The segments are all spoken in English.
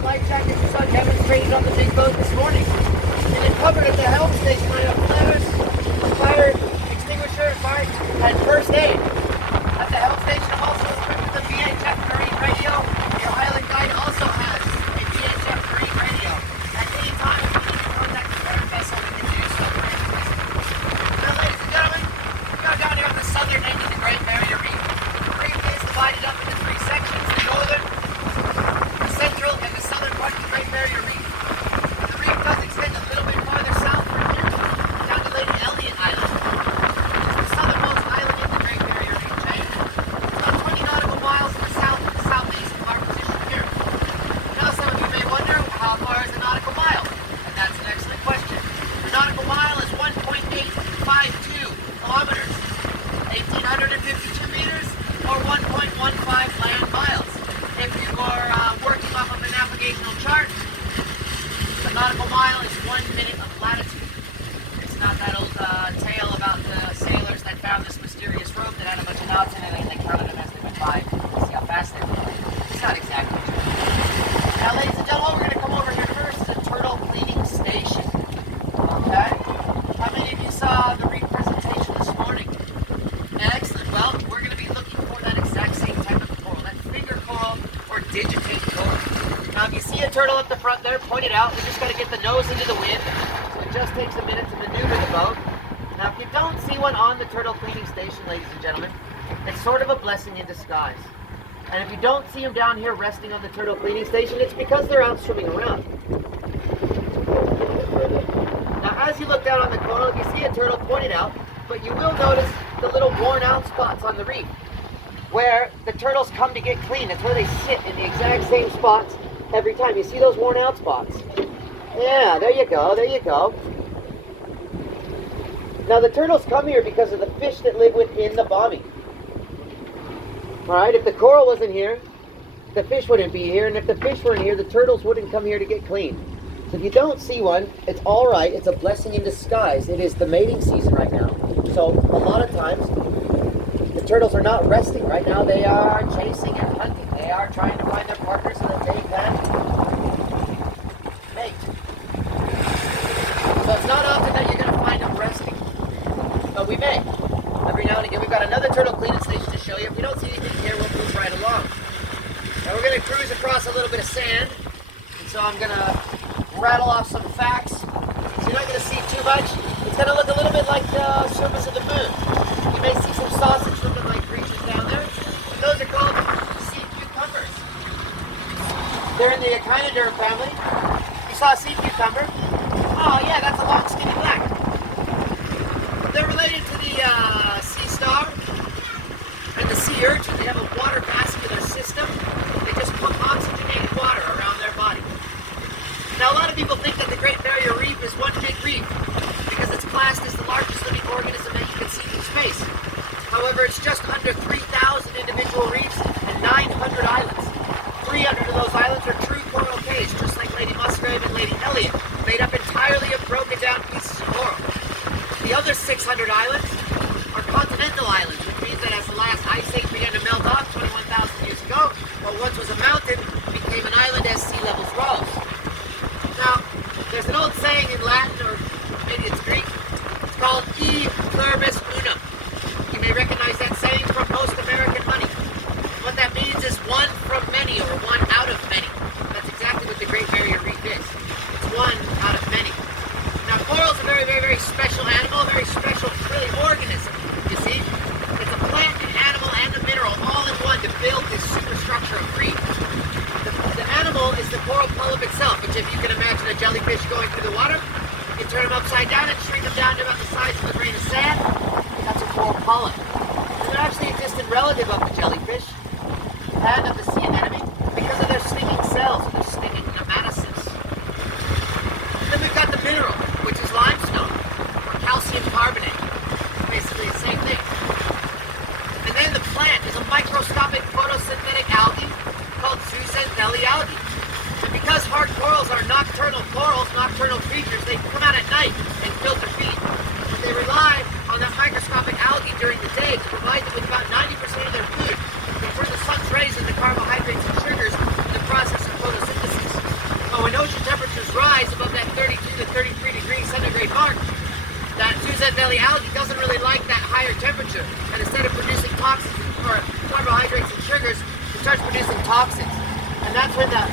the life jackets you saw demonstrated on the big boat this morning. And it covered at the helm station right up ladders, fire extinguisher, fire, and first aid. At the helm station, I'm also equipped with a VHF marine radio. Your Highland guide also has a VHF marine radio. At any time, if you need to contact the third vessel, we can do so. Now, ladies and gentlemen, we are down here on the southern end of the Great Barrier Reef. The reef is divided up into three sections: the northern, the central, and the southern part of the Great Barrier Reef. The reef does extend a little bit farther south from here, down to Lady Elliot Island, which is the southernmost island in the Great Barrier Reef chain. It's about 20 nautical miles to the south and southeast of our position here. Now, some of you may wonder, how far is a nautical mile? And that's an excellent question. The nautical mile is 1.852 kilometers, 1,852 meters, or 1.15 land miles. If you are working off of a navigational chart, the nautical mile is 1 minute of latitude. It's not that old tale about the sailors that found this mysterious rope that had a bunch of knots in it and they counted them as they went by to see how fast they were. It's not exactly true. Now, ladies and gentlemen, we're going to come over here first to the turtle cleaning station. Okay? How many of you saw the reef presentation this morning? Excellent. Well, we're going to be looking for that exact same type of coral, that finger coral or digitate coral. Now, if you see a turtle at the front there, point it out. We just got to get the nose into the wind, so it just takes a minute to maneuver the boat. Now, if you don't see one on the turtle cleaning station, ladies and gentlemen, it's sort of a blessing in disguise. And if you don't see them down here resting on the turtle cleaning station, it's because they're out swimming around. Now, as you look down on the coral, if you see a turtle, point it out, but you will notice the little worn out spots on the reef where the turtles come to get clean. That's where they sit, in the exact same spots every time. You see those worn out spots? Yeah, there you go, there you go. Now, the turtles come here because of the fish that live within the bombing. Alright, if the coral wasn't here, the fish wouldn't be here, and if the fish weren't here, the turtles wouldn't come here to get clean. So if you don't see one, it's alright, it's a blessing in disguise. It is the mating season right now. So a lot of times, the turtles are not resting. Right now they are chasing and hunting. They are trying to find their partner so that they can mate. So it's not often that you're going to find them resting. But we may. Every now and again. We've got another turtle cleaning station to show you. If we don't see anything here, we'll move right along. Now we're going to cruise across a little bit of sand. And so I'm going to rattle off some facts. So you're not going to see too much. It's going to look a little bit like the surface of the moon. You may see some sausage looking like creatures down there. And those are called sea cucumbers. They're in the echinoderm family. You saw a sea cucumber? Oh yeah, that's a long skinny black. They're related to the sea star and the sea urchin. They have a water vascular system. They just pump oxygenated water around their body. Now, a lot of people think that the Great Barrier Reef is one big reef because it's classed as the largest living organism that you can see from space. However, it's just under 3,000 individual reefs and 900 islands. 300 of those islands are true coral cays, just like Lady Musgrave and Lady Elliot, made up entirely of broken down pieces of coral. The other 600 islands are continental islands, which means that as the last ice age began to melt off 21,000 years ago, what once was a mountain became an island as sea levels rose. Now, there's an old saying in Latin, or maybe it's Greek, it's called E pluribus unum. You may recognize that saying from most American money. What that means is one from many, or one out of many. That's exactly what the Great Barrier Reef is. It's one out of many. Now, coral's a very, very, very special animal, a very special, really, organism, you see? It's a plant, an animal, and a mineral all in one to build this superstructure of reef. The animal is the coral polyp itself, which if you can imagine a jellyfish going through the water, you turn them upside down and shrink them down to about the size of a grain of sand. That's a coral polyp. And they're actually a distant relative of the jellyfish and of the sea anemone because of their stinging cells, or their stinging nematocysts. Then we've got the mineral, which is limestone, or calcium carbonate. Basically the same thing. And then the plant is a microscopic photosynthetic algae called zooxanthellae algae. And because hard corals are nocturnal corals, nocturnal creatures, they come out at night and filter feed. But they rely on that microscopic algae during the day to provide them with about 90% of their food. They turn the sun's rays into carbohydrates and sugars in the process of photosynthesis. rise above that 32 to 33 degree centigrade mark, that Suzette Valley algae doesn't really like that higher temperature. And instead of producing toxins or carbohydrates and sugars, it starts producing toxins. And that's when the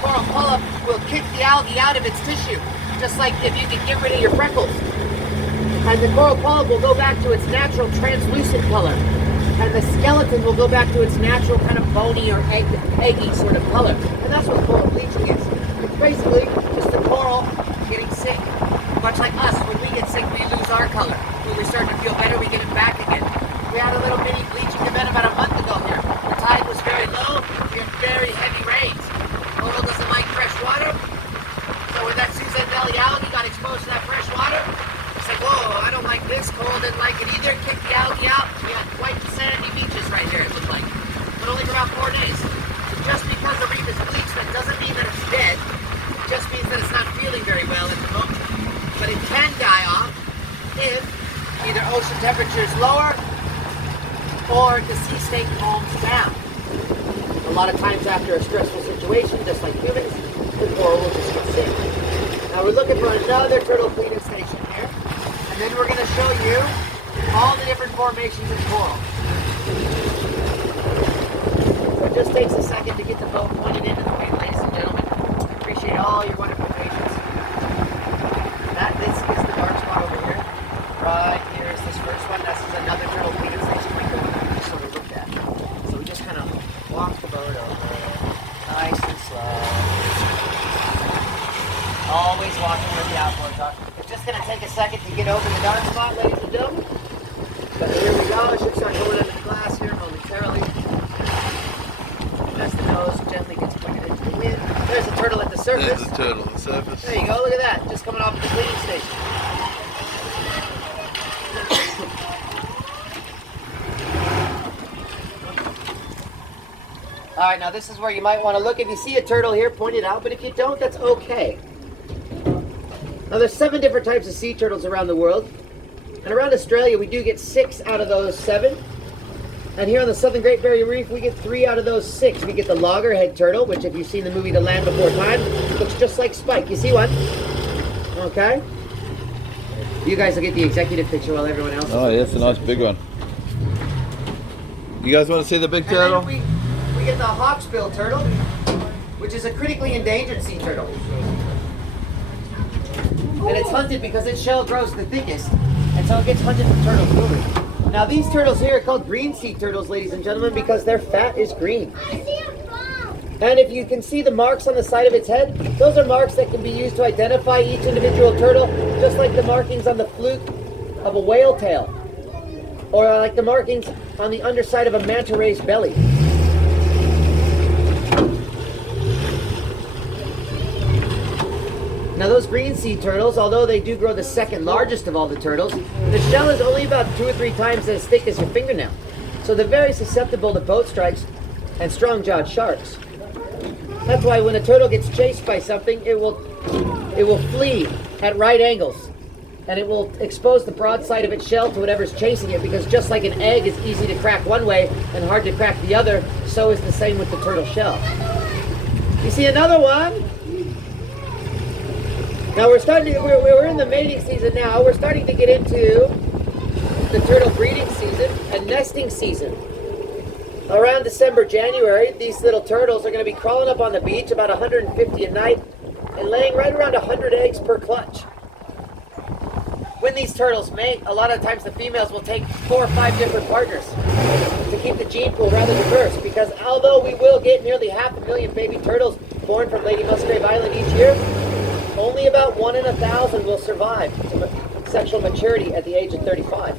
coral polyp will kick the algae out of its tissue, just like if you could get rid of your freckles. And the coral polyp will go back to its natural translucent color. And the skeleton will go back to its natural kind of bony or eggy sort of color. And that's what coral bleaching is. It's basically just the coral getting sick. Much like us, when we get sick, we lose our color. When we start to feel better, we get it back again. We had a little mini bleaching event about a month ago here. The tide was very low. We had very heavy rains. Coral doesn't like fresh water. So when that Suzette Valley algae got exposed to that fresh water, it's like, whoa, I don't like this. Coral didn't like it either. Kicked the algae out. We had white sandy beaches right here, it looked like. But only for about 4 days. So just because the reef is bleached, that doesn't mean that it's dead. It just means that it's not feeling very well at the moment. But it can die off if either ocean temperature is lower or the sea state calms down. A lot of times after a stressful situation, just like humans, the coral will just get sick. Now we're looking for another turtle cleaning station here. And then we're going to show you all the different formations of coral. So it just takes a second to get the boat pointed into the wind, ladies and gentlemen. I appreciate all your wonderful patience. This is the dark spot over here. Right here is this first one. This is another turtle cleaning station we just looked at. So we just kind of walk the boat over, nice and slow. Always walking where the outboards are. It's just going to take a second to get over the dark spot, ladies and gentlemen. But here we go. It should start going under the glass here momentarily. As the nose gently gets pointed into the wind. There's a turtle at the surface. There's a turtle at the surface. There you go. Look at that. Just coming off of the cleaning station. All right, now this is where you might want to look. If you see a turtle here, point it out. But if you don't, that's okay. Now there's 7 different types of sea turtles around the world. And around Australia, we do get 6 out of those 7. And here on the Southern Great Barrier Reef, we get 3 out of those 6. We get the loggerhead turtle, which if you've seen the movie The Land Before Time, looks just like Spike. You see one? Okay. You guys will get the executive picture while everyone else is. Oh, yeah, that's a nice big one. You guys want to see the big turtle? And then we get the hawksbill turtle, which is a critically endangered sea turtle. And it's hunted because its shell grows the thickest, and so it gets hunted for turtle food. Now these turtles here are called green sea turtles, ladies and gentlemen, because their fat is green. And if you can see the marks on the side of its head, those are marks that can be used to identify each individual turtle, just like the markings on the fluke of a whale tail, or like the markings on the underside of a manta ray's belly. Now those green sea turtles, although they do grow the second largest of all the turtles, the shell is only about 2 or 3 times as thick as your fingernail. So they're very susceptible to boat strikes and strong-jawed sharks. That's why when a turtle gets chased by something, it will flee at right angles. And it will expose the broadside of its shell to whatever's chasing it, because just like an egg is easy to crack one way and hard to crack the other, so is the same with the turtle shell. You see another one? Now we're in the mating season now. We're starting to get into the turtle breeding season and nesting season. Around December, January, these little turtles are going to be crawling up on the beach, about 150 a night, and laying right around 100 eggs per clutch. When these turtles mate, a lot of times the females will take 4 or 5 different partners to keep the gene pool rather diverse, because although we will get nearly 500,000 baby turtles born from Lady Musgrave Island each year, only about 1 in 1,000 will survive to sexual maturity at the age of 35.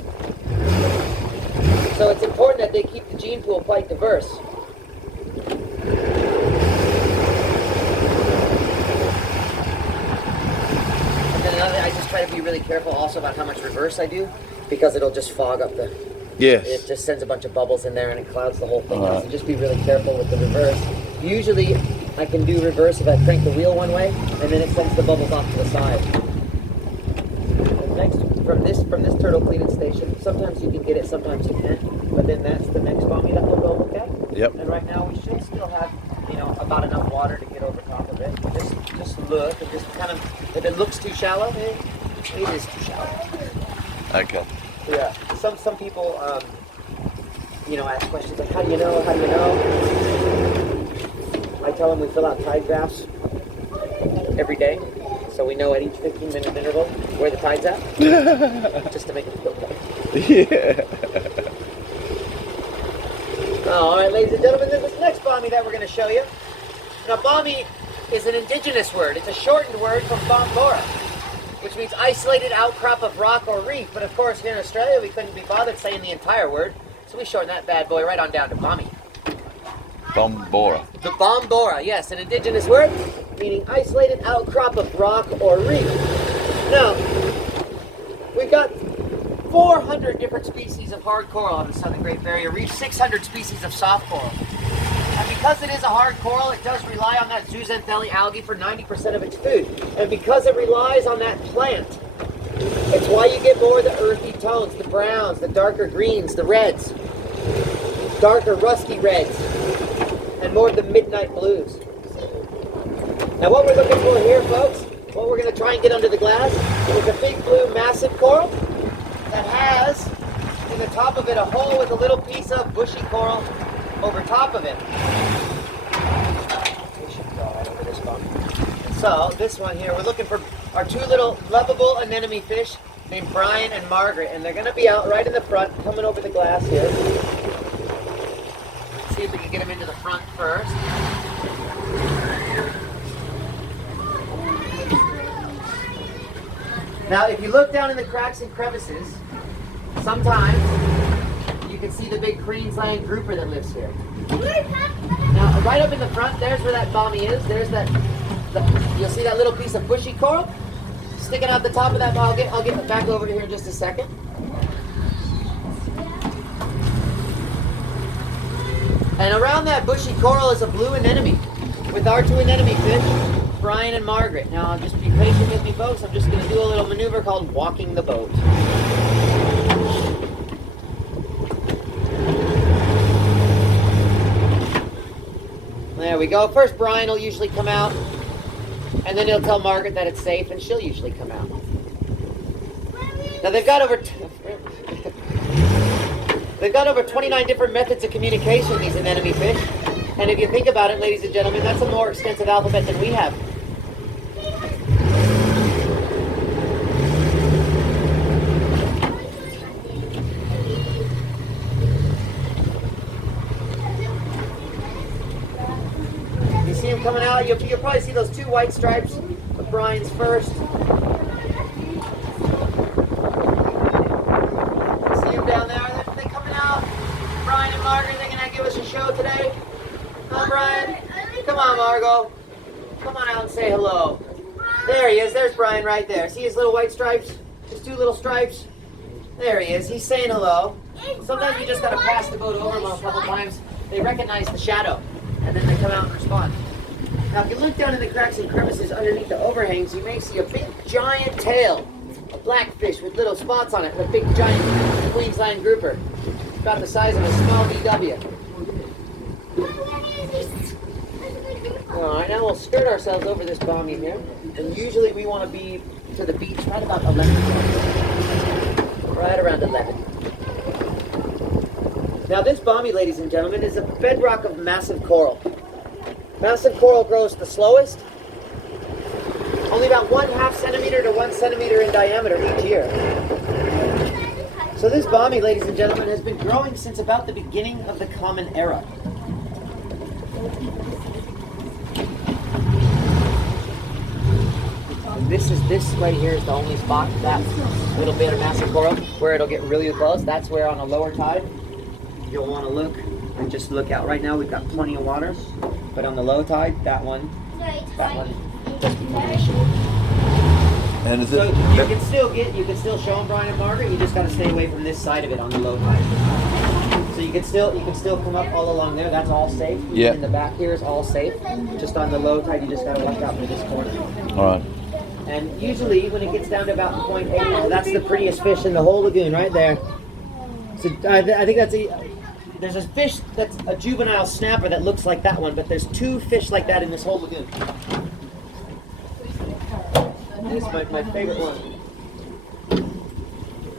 So it's important that they keep the gene pool quite diverse. And then another, I just try to be really careful also about how much reverse I do, because it'll just fog up the... Yes. It just sends a bunch of bubbles in there and it clouds the whole thing out. So just be really careful with the reverse. Usually I can do reverse if I crank the wheel one way, and then it sends the bubbles off to the side. And next, from this turtle cleaning station, sometimes you can get it, sometimes you can't. But then that's the next bommy that we'll go look at. Yep. And right now we should still have, about enough water to get over top of it. Just look and just kind of, if it looks too shallow, it is too shallow. Okay. Yeah. Some people, ask questions like, how do you know? How do you know? I tell them we fill out tide graphs every day, so we know at each 15-minute interval where the tide's at, just to make it feel better. Yeah. All right, ladies and gentlemen, this next bommy that we're going to show you. Now, bommy is an indigenous word. It's a shortened word from bombora, which means isolated outcrop of rock or reef. But of course, here in Australia, we couldn't be bothered saying the entire word, so we shortened that bad boy right on down to bommy. Bombora. The bombora, yes, an indigenous word, meaning isolated outcrop of rock or reef. Now, we've got 400 different species of hard coral on the Southern Great Barrier Reef, 600 species of soft coral. And because it is a hard coral, it does rely on that zooxanthellae algae for 90% of its food. And because it relies on that plant, it's why you get more of the earthy tones, the browns, the darker greens, the reds, darker rusty reds, and more of the midnight blues. Now what we're looking for here, folks, what we're going to try and get under the glass is a big blue massive coral that has in the top of it a hole with a little piece of bushy coral over top of it. We should go right over this one. So this one here, we're looking for our two little lovable anemone fish named Brian and Margaret, and they're going to be out right in the front, coming over the glass here. Let's see if we can get them into the front first. Now, if you look down in the cracks and crevices, sometimes you can see the big Queensland grouper that lives here. Now, right up in the front, there's where that bommy is. There's you'll see that little piece of bushy coral sticking out the top of that. I'll get back over to here in just a second. And around that bushy coral is a blue anemone with our two anemone fish, Brian and Margaret. Now, just be patient with me, folks. I'm just going to do a little maneuver called walking the boat. There we go. First, Brian will usually come out, and then he'll tell Margaret that it's safe, and she'll usually come out. Now, they've got over 29 different methods of communication, these anemone fish. And if you think about it, ladies and gentlemen, that's a more extensive alphabet than we have. You see him coming out, you'll probably see those two white stripes of Brian's first. See him down there? They're coming out. Brian and Margaret, they're going to give us a show today. Huh, Brian? Come on, Margot. Come on out and say hello. There he is. There's Brian right there. See his little white stripes? His two little stripes? There he is. He's saying hello. Sometimes you just got to pass the boat over them a couple times. They recognize the shadow, and then they come out and respond. Now, if you look down in the cracks and crevices underneath the overhangs, you may see a big, giant tail. A black fish with little spots on it. A big, giant Queensland grouper. About the size of a small VW. Alright, now we'll skirt ourselves over this bommy here. And usually we want to be to the beach right about 11 o'clock. Right around 11. Now this bommy, ladies and gentlemen, is a bedrock of massive coral. Massive coral grows the slowest. Only about 1/2 centimeter to 1 centimeter in diameter each year. So this bommy, ladies and gentlemen, has been growing since about the beginning of the Common Era. This right here is the only spot, that little bit of massive coral, where it'll get really close. That's where on a lower tide, you'll want to look and just look out. Right now we've got plenty of water, but on the low tide, that one just becomes an issue. And is So it? you can still show them Brian and Margaret. You just got to stay away from this side of it on the low tide. So you can still come up all along there. That's all safe. Yeah. In the back here is all safe. Just on the low tide, you just got to watch out for this corner. All right. And usually when it gets down to about 0.8, that's the prettiest fish in the whole lagoon right there. So I think there's a fish that's a juvenile snapper that looks like that one, but there's two fish like that in this whole lagoon. This is my favorite one.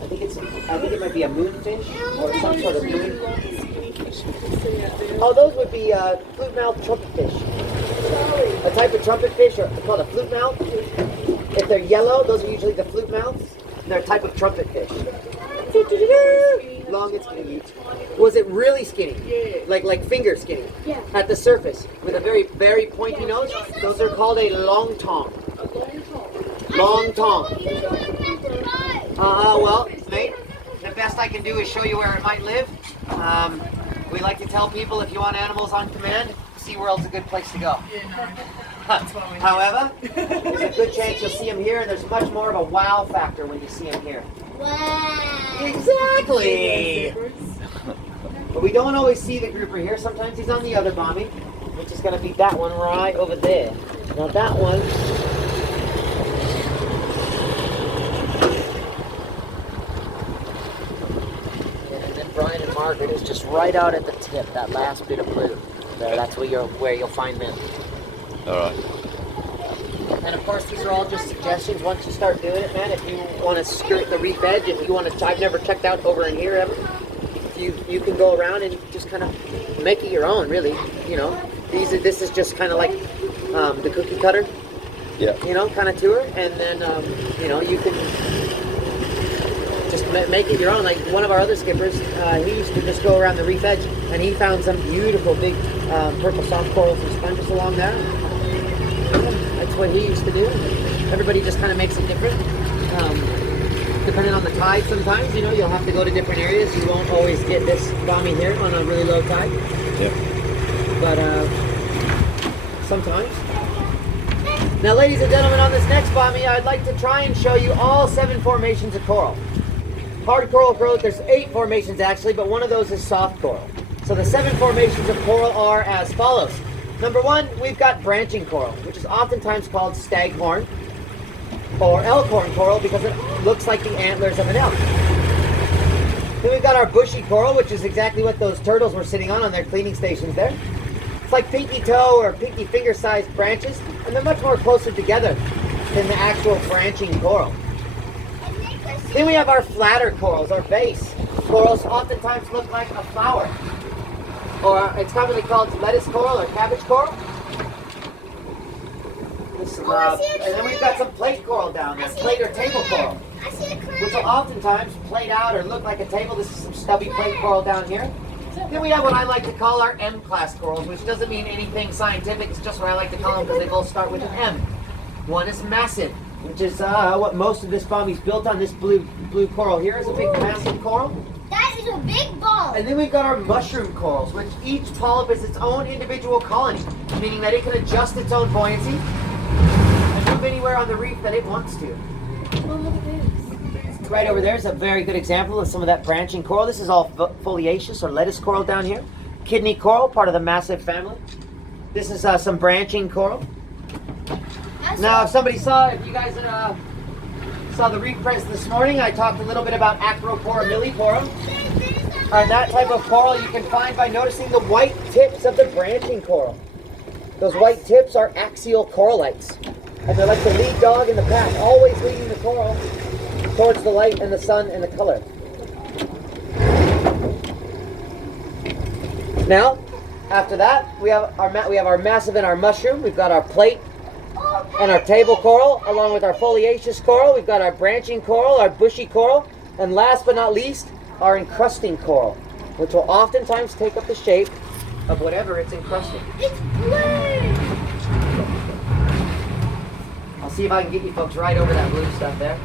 I think it might be a moonfish or some sort of moon. Oh, those would be flute mouth trumpetfish. A type of trumpetfish called a flute mouth. If they're yellow, those are usually the flute mouths. And they're a type of trumpetfish. Long and skinny. Was it really skinny? Yeah. Like finger skinny? Yeah. At the surface with a very, very pointy nose? Those are called a long tong. Long tong. Well, mate, the best I can do is show you where it might live. We like to tell people if you want animals on command, SeaWorld's a good place to go. However, there's a good chance you'll see them here, and there's much more of a wow factor when you see them here. Wow! Exactly! But we don't always see the grouper here. Sometimes he's on the other bombing, which is going to be that one right over there. Now that one... And then Brian and Margaret is just right out at the tip, that last bit of blue. There, that's where you'll find them. All right. And of course, these are all just suggestions. Once you start doing it, man, if you want to skirt the reef edge, if you want to, I've never checked out over in here ever. You can go around and just kind of make it your own, really. You know, this is just kind of like the cookie cutter. Yeah. You know, kind of tour, and then you know, you can just make it your own. Like one of our other skippers, he used to just go around the reef edge, and he found some beautiful big purple soft corals and sponges along there. That's what he used to do. Everybody just kind of makes it different. Depending on the tide sometimes, you know, you'll have to go to different areas. You won't always get this bombing here on a really low tide. Yeah. But sometimes. Now, ladies and gentlemen, on this next bombing, I'd like to try and show you all 7 formations of coral. Hard coral growth, there's 8 formations actually, but one of those is soft coral. So the 7 formations of coral are as follows. Number 1, we've got branching coral, which is oftentimes called staghorn or elkhorn coral because it looks like the antlers of an elk. Then we've got our bushy coral, which is exactly what those turtles were sitting on their cleaning stations there. It's like pinky toe or pinky finger sized branches, and they're much more closer together than the actual branching coral. Then we have our flatter corals, our base. Corals oftentimes look like a flower. Or it's commonly called lettuce coral or cabbage coral. And then we've got some plate coral down there, plate or table coral, which will oftentimes plate out or look like a table. This is some stubby plate coral down here. Then we have what I like to call our M-class corals, which doesn't mean anything scientific. It's just what I like to call them because they both start with an M. One is massive, which is what most of this bombing is built on. This blue coral here is a big massive coral. That is a big ball. And then we've got our mushroom corals, which each polyp is its own individual colony, meaning that it can adjust its own buoyancy and move anywhere on the reef that it wants to. Well, look at this. Right over there is a very good example of some of that branching coral. This is all foliaceous or lettuce coral down here. Kidney coral, part of the massive family. This is some branching coral. Now, if you guys saw the reef press this morning, I talked a little bit about Acropora millipora. And that type of coral you can find by noticing the white tips of the branching coral. Those white tips are axial coralites. And they're like the lead dog in the pack, always leading the coral towards the light and the sun and the color. Now, after that, we have our massive and our mushroom. We've got our plate and our table coral, along with our foliaceous coral. We've got our branching coral, our bushy coral, and last but not least, our encrusting coral, which will oftentimes take up the shape of whatever it's encrusting. It's blue. I'll see if I can get you folks right over that blue stuff there.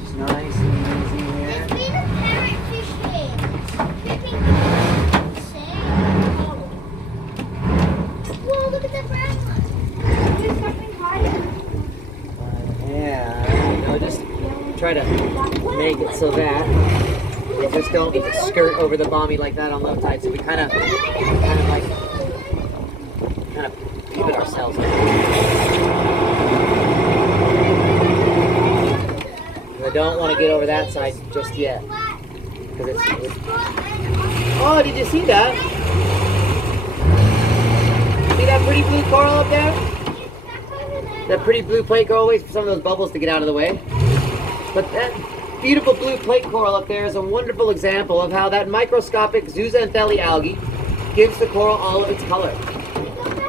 Just nice and easy here. There's been a parrotfish here. Tripping sand. Whoa, look at that brown one. There's something higher. Yeah, just try to make it so that we just don't skirt over the bommy like that on low tide. So we kind of pivot ourselves. We don't want to get over that side just yet. 'Cause it's- Black it's- spot and oh, did you see that? See that pretty blue coral up there? That pretty blue plate coral waits for some of those bubbles to get out of the way. But that beautiful blue plate coral up there is a wonderful example of how that microscopic zooxanthellae algae gives the coral all of its color.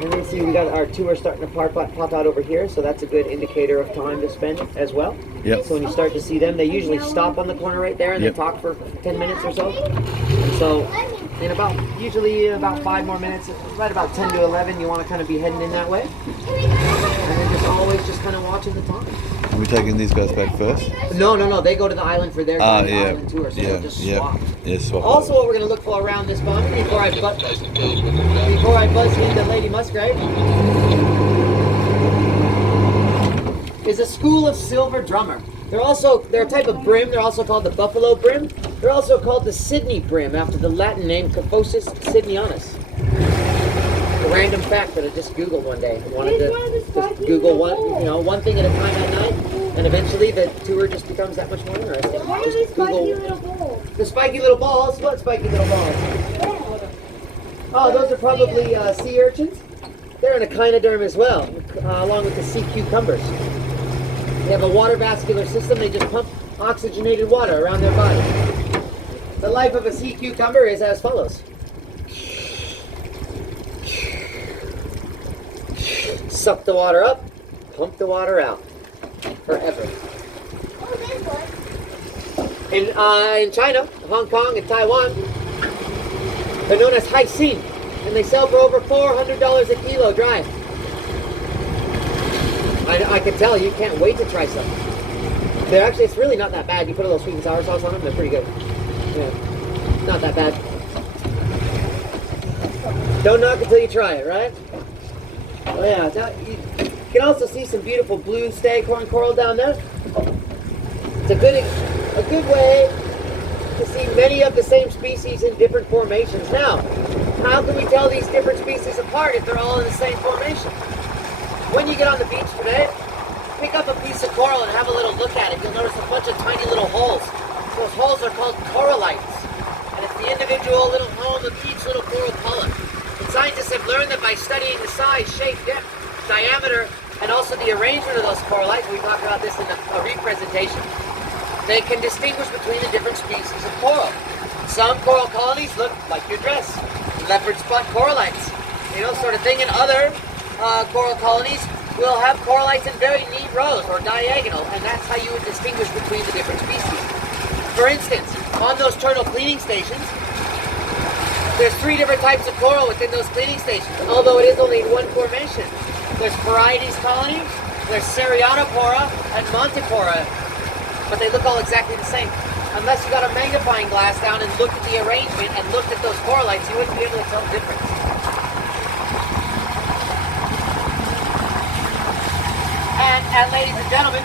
And then see we got our tour starting to pop out over here, so that's a good indicator of time to spend as well. Yep. So when you start to see them, they usually stop on the corner right there and Yep. they talk for 10 minutes or so. And so in usually about 5 more minutes, right about 10 to 11, you want to kind of be heading in that way. And then just always just kind of watching the time. Are we taking these guys back first? No, they go to the island for their island tour, so they'll just swap. Yeah, swap. Also, what we're going to look for around this pond before I buzz into Lady Musgrave is a school of silver drummer. They're a type of brim. They're also called the buffalo brim. They're also called the Sydney brim after the Latin name Caphosis sydneyanus. A random fact that I just Googled one day. I wanted to just Google one thing at a time at night, and eventually the tour just becomes that much more interesting. What are Just these spiky Google little balls? the spiky little balls. What spiky little balls? Oh, those are probably sea urchins. They're an echinoderm as well, along with the sea cucumbers. They have a water vascular system. They just pump oxygenated water around their body. The life of a sea cucumber is as follows. Suck the water up, pump the water out. Forever. Oh, there's one. In China, Hong Kong, and Taiwan, they're known as Haixin, and they sell for over $400 a kilo dry. I can tell you can't wait to try some. It's really not that bad. You put a little sweet and sour sauce on them, they're pretty good. Yeah, not that bad. Don't knock until you try it, right? Oh yeah, you can also see some beautiful blue staghorn coral down there. It's a good way to see many of the same species in different formations. Now, how can we tell these different species apart if they're all in the same formation? When you get on the beach today, pick up a piece of coral and have a little look at it. You'll notice a bunch of tiny little holes. Those holes are called corallites, and it's the individual little home of each little coral polyp. And scientists have learned that by studying the size, shape, depth, diameter, and also the arrangement of those corallites, we talked about this in a reef presentation, they can distinguish between the different species of coral. Some coral colonies look like your dress, leopard spot corallites, sort of thing. And other coral colonies will have corallites in very neat rows or diagonal, and that's how you would distinguish between the different species. For instance, on those turtle cleaning stations, there's 3 different types of coral within those cleaning stations, although it is only in one formation. There's Parietes colony, there's Seriatopora, and Montipora, but they look all exactly the same. Unless you got a magnifying glass down and looked at the arrangement and looked at those corallites, you wouldn't be able to tell the difference. And ladies and gentlemen,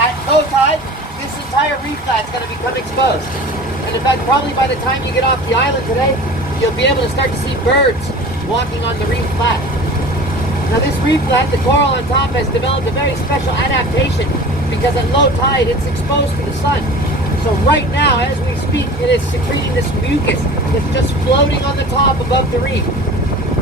at low tide, this entire reef flat is going to become exposed. And in fact, probably by the time you get off the island today, you'll be able to start to see birds walking on the reef flat. Now this reef flat, the coral on top has developed a very special adaptation because at low tide, it's exposed to the sun. So right now, as we speak, it is secreting this mucus that's just floating on the top above the reef.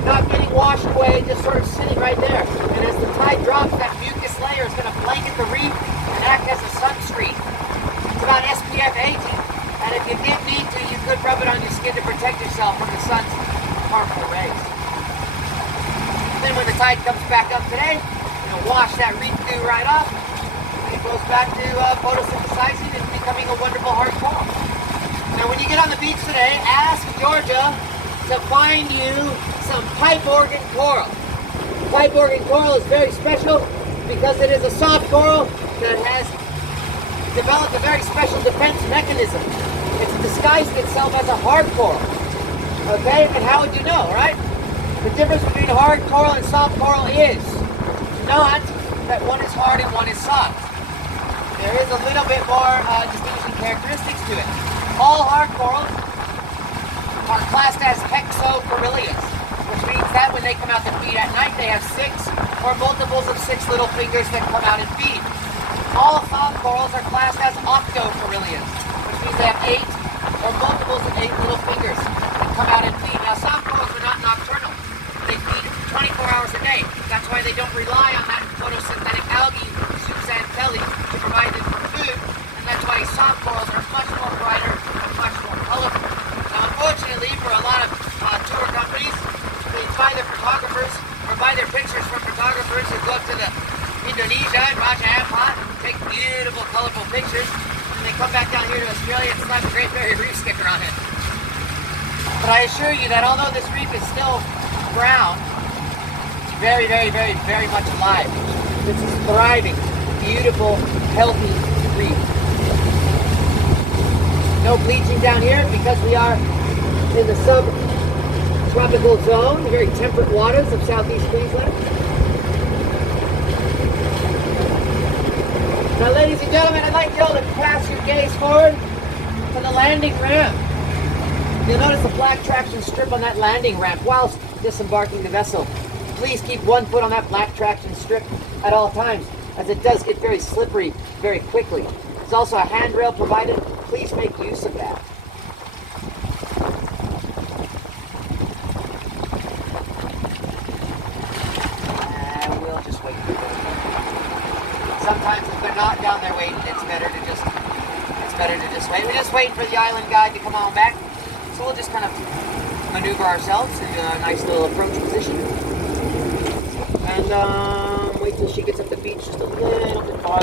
Not getting washed away, just sort of sitting right there. And as the tide drops, that mucus layer is going to blanket the reef and act as a sunscreen. It's about SPF 18, and if you did need to, you could rub it on your skin to protect yourself from the sun's harmful rays. Then when the tide comes back up today, wash that reef dew right off, and it goes back to photosynthesizing and becoming a wonderful hard coral. Now when you get on the beach today, ask Georgia to find you some pipe organ coral. Pipe organ coral is very special because it is a soft coral that has developed a very special defense mechanism. It's disguised itself as a hard coral. Okay, and how would you know, right? The difference between hard coral and soft coral is not that one is hard and one is soft. There is a little bit more distinguishing characteristics to it. All hard corals are classed as hexocoryllias, which means that when they come out to feed at night, they have 6 or multiples of 6 little fingers that come out and feed. All soft corals are classed as octocoryllias, which means they have 8 photographers or buy their pictures from photographers who go up to the Indonesia and Raja Ampat and take beautiful, colorful pictures. And they come back down here to Australia and slap a Great Barrier Reef sticker on it. But I assure you that although this reef is still brown, it's very, very, very, very much alive. This is thriving, beautiful, healthy reef. No bleaching down here because we are in the subtropical zone, the very temperate waters of southeast Queensland. Now, ladies and gentlemen, I'd like you all to pass your gaze forward to the landing ramp. You'll notice the black traction strip on that landing ramp whilst disembarking the vessel. Please keep 1 foot on that black traction strip at all times, as it does get very slippery very quickly. There's also a handrail provided. Please make use of that. And we'll just wait for them. Sometimes if they're not down there waiting, it's better to just wait. We're just waiting for the island guide to come on back. So we'll just kind of maneuver ourselves into a nice little approach position. And wait till she gets up the beach just a little bit farther.